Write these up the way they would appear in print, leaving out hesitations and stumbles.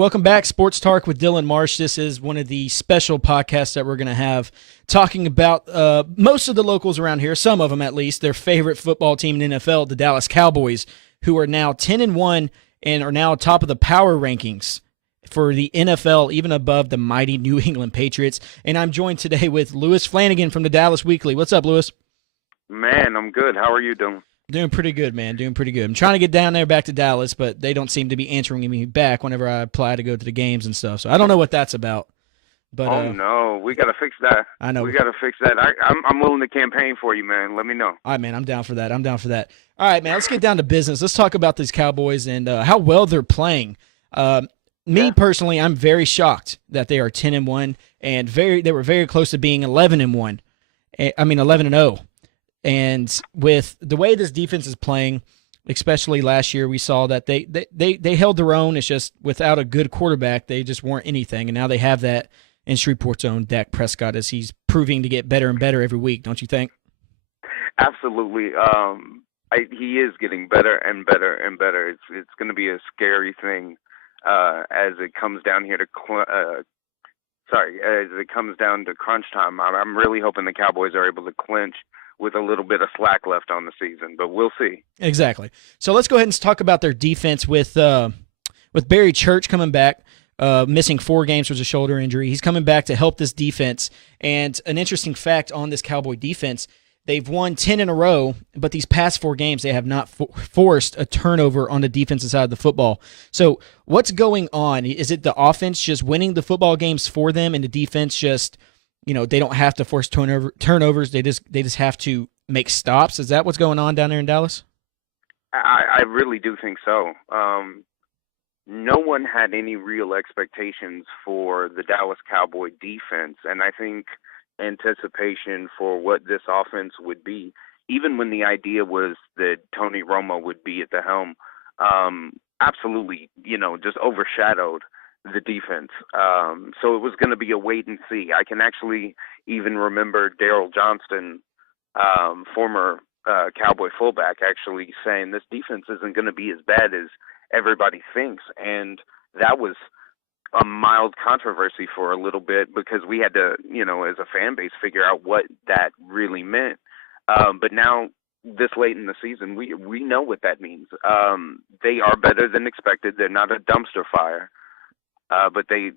Welcome back, Sports Talk with Dylan Marsh. This is one of the special podcasts that we're going to have talking about most of the locals around here, some of them at least, their favorite football team in the NFL, the Dallas Cowboys, who are now 10-1 and are now top of the power rankings for the NFL, even above the mighty New England Patriots. And I'm joined today with Lewis Flanagan from the Dallas Weekly. What's up, Lewis? Man, I'm good. How are you doing? Doing pretty good, man. Doing pretty good. I'm trying to get down there back to Dallas, but they don't seem to be answering me back whenever I apply to go to the games and stuff. So I don't know what that's about. But no, we got to fix that. I know. We got to fix that. I'm willing to campaign for you, man. Let me know. All right, man. I'm down for that. All right, man. Let's get down to business. Let's talk about these Cowboys and how well they're playing. Personally, I'm very shocked that they are 10-1 and they were very close to being 11-1. 11-0. And with the way this defense is playing, especially last year, we saw that they held their own. It's just without a good quarterback, they just weren't anything. And now they have that in Shreveport's own Dak Prescott, as he's proving to get better and better every week, don't you think? Absolutely. He is getting better and better and better. It's going to be a scary thing as it comes down here to crunch time. I'm really hoping the Cowboys are able to clinch with a little bit of slack left on the season, but we'll see. Exactly. So let's go ahead and talk about their defense with Barry Church coming back, missing 4 games with a shoulder injury. He's coming back to help this defense. And an interesting fact on this Cowboy defense, they've won 10 in a row, but these past 4 games they have not forced a turnover on the defensive side of the football. So what's going on? Is it the offense just winning the football games for them and the defense just – they don't have to force turnovers. They just have to make stops. Is that what's going on down there in Dallas? I really do think so. No one had any real expectations for the Dallas Cowboy defense, and I think anticipation for what this offense would be, even when the idea was that Tony Romo would be at the helm, absolutely, just overshadowed the defense. So it was going to be a wait and see. I can actually even remember Daryl Johnston, former Cowboy fullback, actually saying this defense isn't going to be as bad as everybody thinks. And that was a mild controversy for a little bit because we had to, as a fan base, figure out what that really meant. But now, this late in the season, we know what that means. They are better than expected. They're not a dumpster fire. But they're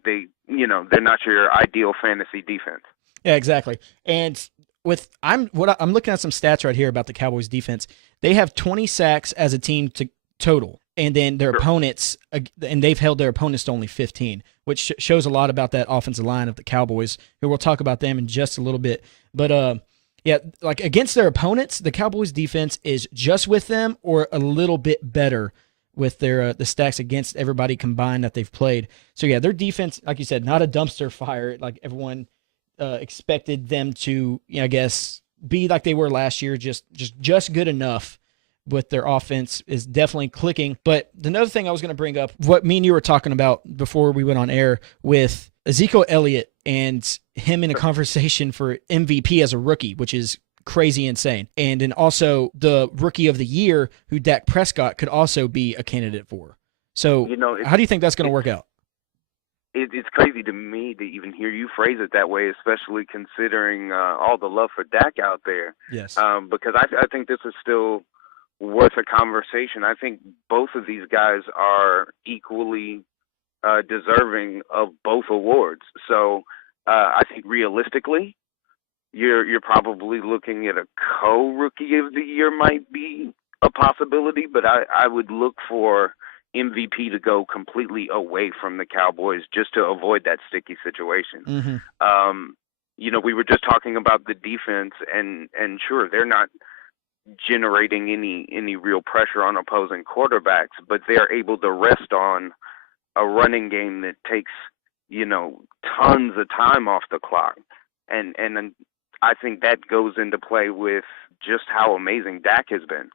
not your ideal fantasy defense. Yeah, exactly. And I'm looking at some stats right here about the Cowboys defense. They have 20 sacks as a team total, and then their opponents, and they've held their opponents to only 15, which shows a lot about that offensive line of the Cowboys. Who we'll talk about them in just a little bit. But like against their opponents, the Cowboys defense is just with them or a little bit better with their the stacks against everybody combined that they've played. So, yeah, their defense, like you said, not a dumpster fire like everyone expected them to, I guess, be like they were last year, just good enough. With their offense is definitely clicking. But another thing I was going to bring up, what me and you were talking about before we went on air with Ezekiel Elliott and him in a conversation for MVP as a rookie, which is crazy insane. And then also the rookie of the year who Dak Prescott could also be a candidate for. So how do you think that's going to work out? It's crazy to me to even hear you phrase it that way, especially considering all the love for Dak out there. Yes. Because I think this is still worth a conversation. I think both of these guys are equally deserving of both awards. So I think realistically, you're probably looking at a co-rookie of the year might be a possibility, but I would look for MVP to go completely away from the Cowboys just to avoid that sticky situation. Mm-hmm. We were just talking about the defense, and sure, they're not generating any real pressure on opposing quarterbacks, but they're able to rest on a running game that takes, tons of time off the clock. And I think that goes into play with just how amazing Dak has been,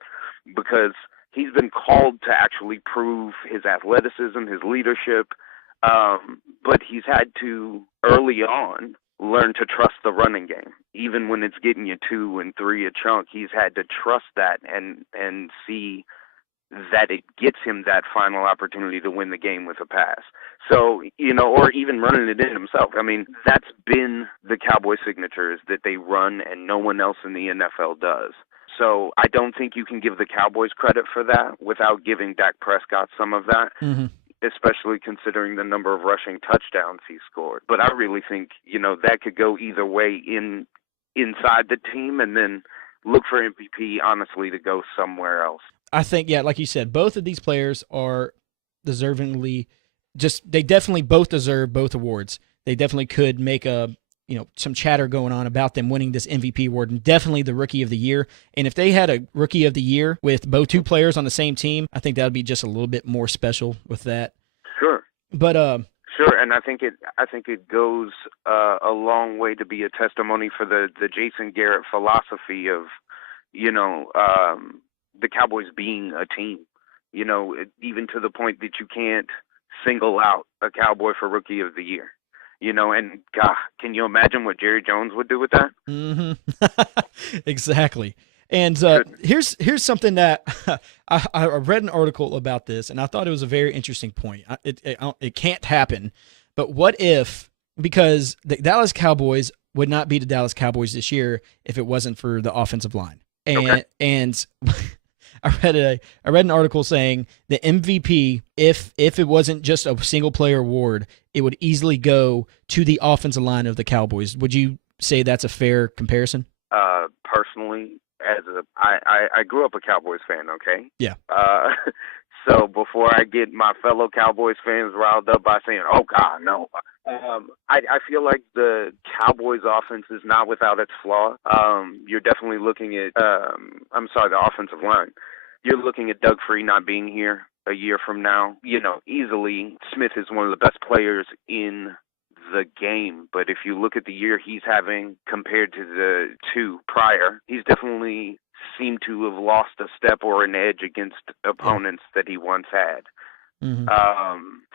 because he's been called to actually prove his athleticism, his leadership, but he's had to early on learn to trust the running game. Even when it's getting you 2 and 3 a chunk, he's had to trust that and see that it gets him that final opportunity to win the game with a pass. So, or even running it in himself. I mean, that's been the Cowboys' signature, is that they run and no one else in the NFL does. So I don't think you can give the Cowboys credit for that without giving Dak Prescott some of that, especially considering the number of rushing touchdowns he scored. But I really think, that could go either way inside the team, and then look for MVP, honestly, to go somewhere else. I think, yeah, like you said, both of these players are deservingly they definitely both deserve both awards. They definitely could make some chatter going on about them winning this MVP award, and definitely the Rookie of the Year. And if they had a Rookie of the Year with both two players on the same team, I think that would be just a little bit more special with that. Sure. But sure, and I think it goes a long way to be a testimony for the Jason Garrett philosophy of, the Cowboys being a team. Even to the point that you can't single out a Cowboy for Rookie of the Year. And God, can you imagine what Jerry Jones would do with that? Exactly. And here's something that I read an article about this, and I thought it was a very interesting point. It can't happen, but what if, because the Dallas Cowboys would not be the Dallas Cowboys this year if it wasn't for the offensive line. And I read an article saying the MVP, if it wasn't just a single player award, it would easily go to the offensive line of the Cowboys. Would you say that's a fair comparison? Personally, I grew up a Cowboys fan, okay? Yeah. So before I get my fellow Cowboys fans riled up by saying, "Oh God, no," I feel like the Cowboys' offense is not without its flaw. You're definitely looking at, the offensive line. You're looking at Doug Free not being here a year from now. Easily Smith is one of the best players in the game, but if you look at the year he's having compared to the two prior, he's definitely seemed to have lost a step or an edge against opponents that he once had.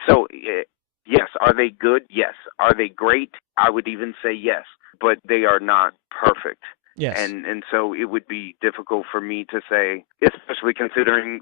So yes, are they good? Yes. Are they great? I would even say yes, but they are not perfect. Yes. And so it would be difficult for me to say, especially considering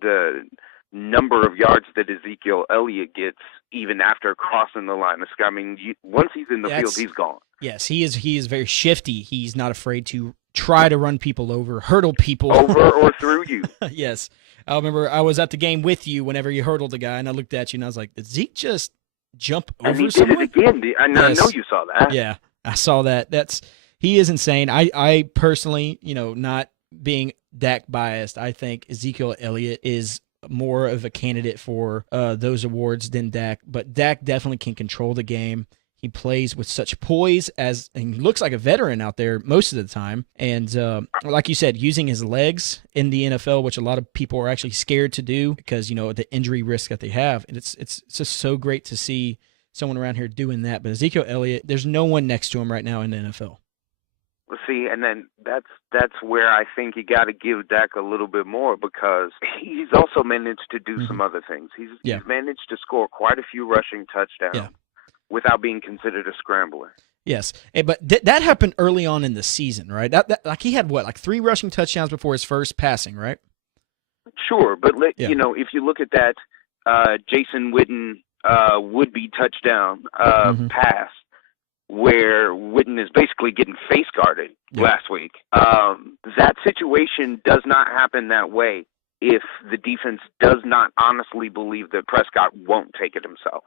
the number of yards that Ezekiel Elliott gets even after crossing the line of scrimmage. I mean, once he's in the field, he's gone. Yes, he is very shifty. He's not afraid to try to run people over, hurdle people. Over or through you. Yes. I remember I was at the game with you whenever you hurdled a guy, and I looked at you, and I was like, did Zeke just jump over someone? And he did it again. I know you saw that. Yeah, I saw that. He is insane. I personally, not being Dak biased, I think Ezekiel Elliott is more of a candidate for those awards than Dak, but Dak definitely can control the game. He plays with such poise and he looks like a veteran out there most of the time. And like you said, using his legs in the NFL, which a lot of people are actually scared to do because, the injury risk that they have. And it's just so great to see someone around here doing that. But Ezekiel Elliott, there's no one next to him right now in the NFL. See, and then that's where I think you got to give Dak a little bit more, because he's also managed to do some other things. He's managed to score quite a few rushing touchdowns without being considered a scrambler. Yes, but that happened early on in the season, right? That like he had 3 rushing touchdowns before his first passing, right? Sure, but if you look at that Jason Witten would-be touchdown pass, where Witten is basically getting face guarded last week. That situation does not happen that way if the defense does not honestly believe that Prescott won't take it himself.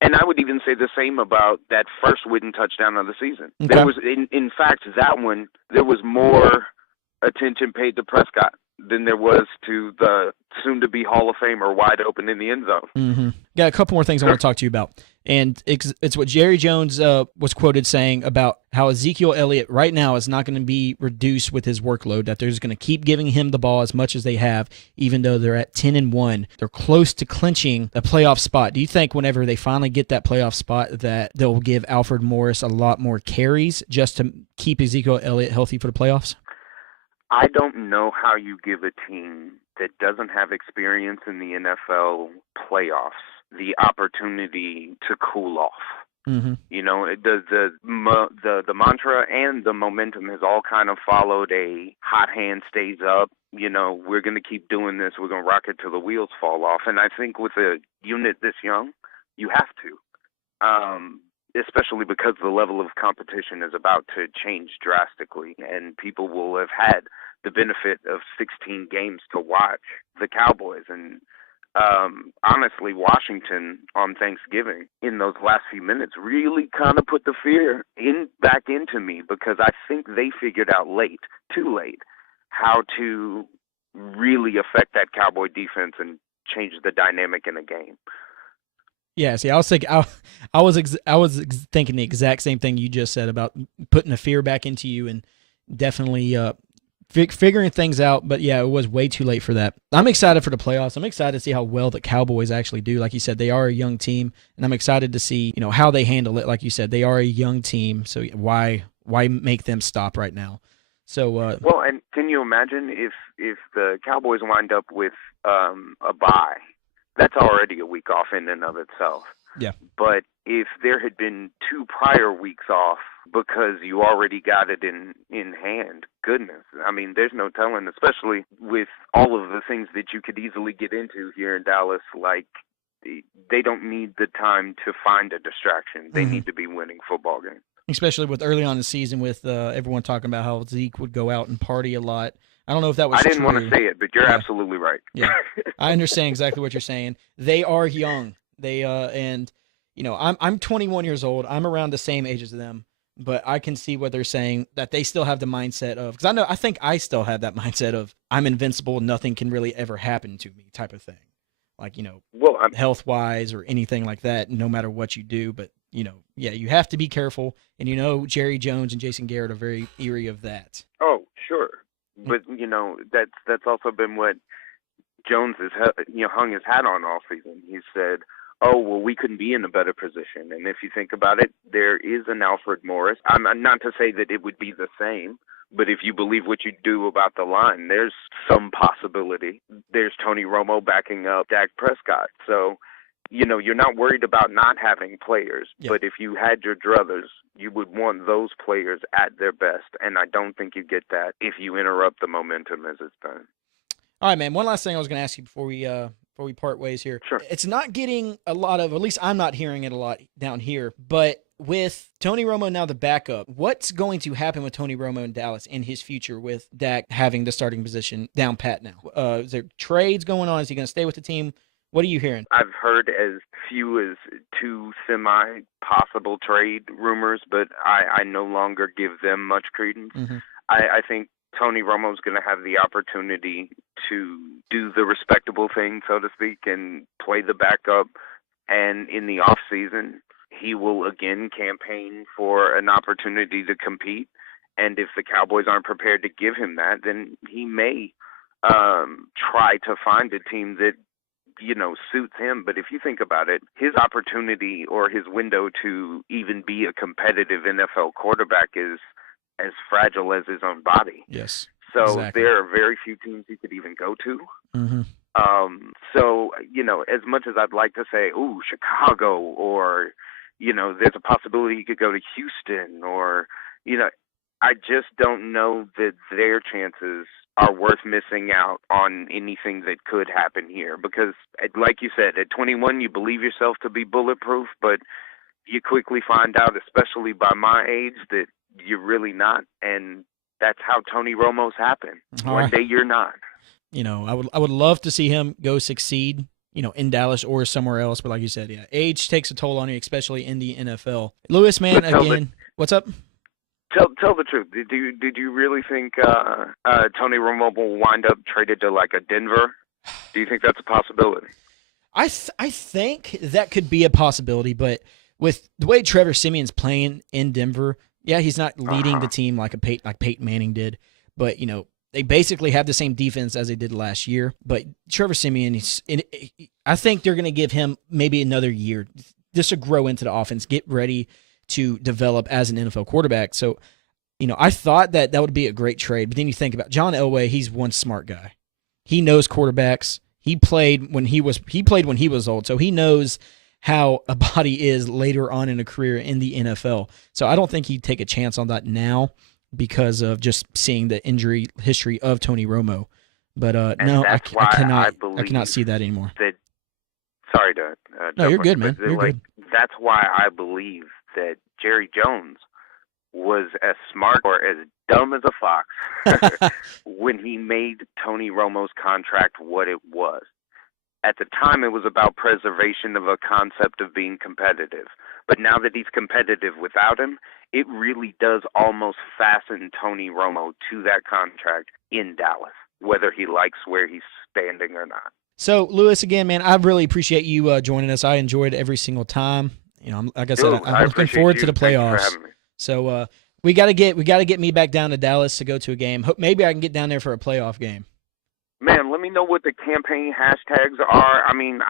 And I would even say the same about that first Witten touchdown of the season. Okay. There was, in fact, that one, there was more attention paid to Prescott than there was to the soon-to-be Hall of Famer wide open in the end zone. Got a couple more things I want to talk to you about. And it's what Jerry Jones was quoted saying about how Ezekiel Elliott right now is not going to be reduced with his workload, that they're just going to keep giving him the ball as much as they have, even though they're at 10-1. They're close to clinching a playoff spot. Do you think whenever they finally get that playoff spot that they'll give Alfred Morris a lot more carries just to keep Ezekiel Elliott healthy for the playoffs? I don't know how you give a team that doesn't have experience in the NFL playoffs the opportunity to cool off. Mm-hmm. The mantra and the momentum has all kind of followed a hot hand stays up. We're going to keep doing this. We're going to rock it till the wheels fall off. And I think with a unit this young, you have to. Especially because the level of competition is about to change drastically, and people will have had the benefit of 16 games to watch the Cowboys. And honestly, Washington on Thanksgiving in those last few minutes really kind of put the fear back into me, because I think they figured out too late, how to really affect that Cowboy defense and change the dynamic in a game. Yeah, see, I was thinking, thinking the exact same thing you just said about putting the fear back into you, and definitely figuring things out. But yeah, it was way too late for that. I'm excited for the playoffs. I'm excited to see how well the Cowboys actually do. Like you said, they are a young team, and I'm excited to see how they handle it. Like you said, they are a young team, so why make them stop right now? So well, and can you imagine if the Cowboys wind up with a bye? That's already a week off in and of itself. Yeah. But if there had been 2 prior weeks off because you already got it in hand, goodness. I mean, there's no telling, especially with all of the things that you could easily get into here in Dallas. Like, they don't need the time to find a distraction. They need to be winning football games. Especially with early on in the season with everyone talking about how Zeke would go out and party a lot. I don't know if that was true. I didn't want to say it, but you're absolutely right. Yeah, I understand exactly what you're saying. They are young. They and I'm 21 years old. I'm around the same age as them, but I can see what they're saying, that they still have the mindset of, because I think I still have that mindset of I'm invincible, nothing can really ever happen to me type of thing. Like, health wise or anything like that, no matter what you do. But you have to be careful, and Jerry Jones and Jason Garrett are very eerie of that. Oh, sure. But that's also been what Jones has hung his hat on all season. He said, "Oh, well, we couldn't be in a better position." And if you think about it, there is an Alfred Morris. I'm not to say that it would be the same, but if you believe what you do about the line, there's some possibility. There's Tony Romo backing up Dak Prescott, so you're not worried about not having players. Yeah. But if you had your druthers, you would want those players at their best, and I don't think you get that if you interrupt the momentum as it's been. All right, man. One last thing I was going to ask you before we part ways here. Sure. It's not getting a lot of, at least I'm not hearing it a lot down here, but with Tony Romo now the backup, what's going to happen with Tony Romo in Dallas in his future with Dak having the starting position down pat now? Is there trades going on? Is he going to stay with the team? What are you hearing? I've heard as few as 2 semi-possible trade rumors, but I no longer give them much credence. Mm-hmm. I think Tony Romo's going to have the opportunity to do the respectable thing, so to speak, and play the backup. And in the off season, he will again campaign for an opportunity to compete. And if the Cowboys aren't prepared to give him that, then he may try to find a team that suits him. But if you think about it, his opportunity or his window to even be a competitive NFL quarterback is as fragile as his own body. Yes. So exactly. There are very few teams he could even go to. Mm-hmm. So, as much as I'd like to say, ooh, Chicago, or, there's a possibility he could go to Houston, or, I just don't know that their chances are worth missing out on anything that could happen here. Because, like you said, at 21, you believe yourself to be bulletproof, but you quickly find out, especially by my age, that you're really not. And that's how Tony Romo's happen. One day you're not. I would love to see him go succeed, in Dallas or somewhere else. But like you said, yeah, age takes a toll on you, especially in the NFL. Lewis, man, again, what's up? Tell the truth. Did you really think Tony Romo will wind up traded to like a Denver? Do you think that's a possibility? I think that could be a possibility, but with the way Trevor Siemian's playing in Denver, yeah, he's not leading the team like Peyton Manning did, but they basically have the same defense as they did last year. But Trevor Siemian, I think they're going to give him maybe another year just to grow into the offense, get ready to develop as an NFL quarterback. So, I thought that would be a great trade. But then you think about John Elway, he's one smart guy. He knows quarterbacks. He played when he was old, so he knows how a body is later on in a career in the NFL. So I don't think he'd take a chance on that now because of just seeing the injury history of Tony Romo. But no, I cannot see that anymore. Sorry to no, you're good, man. You're good. That's why I believe that Jerry Jones was as smart or as dumb as a fox when he made Tony Romo's contract what it was. At the time, it was about preservation of a concept of being competitive. But now that he's competitive without him, it really does almost fasten Tony Romo to that contract in Dallas, whether he likes where he's standing or not. So, Lewis, again, man, I really appreciate you joining us. I enjoyed every single time. You know, like I said, I'm looking forward to the playoffs. Thanks for having me. So we got to get me back down to Dallas to go to a game. Maybe I can get down there for a playoff game. Man, let me know what the campaign hashtags are. I mean,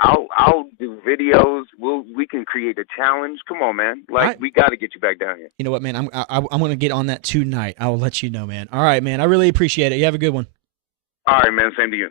I'll do videos. We can create a challenge. Come on, man. We got to get you back down here. You know what, man? I'm going to get on that tonight. I will let you know, man. All right, man. I really appreciate it. You have a good one. All right, man. Same to you.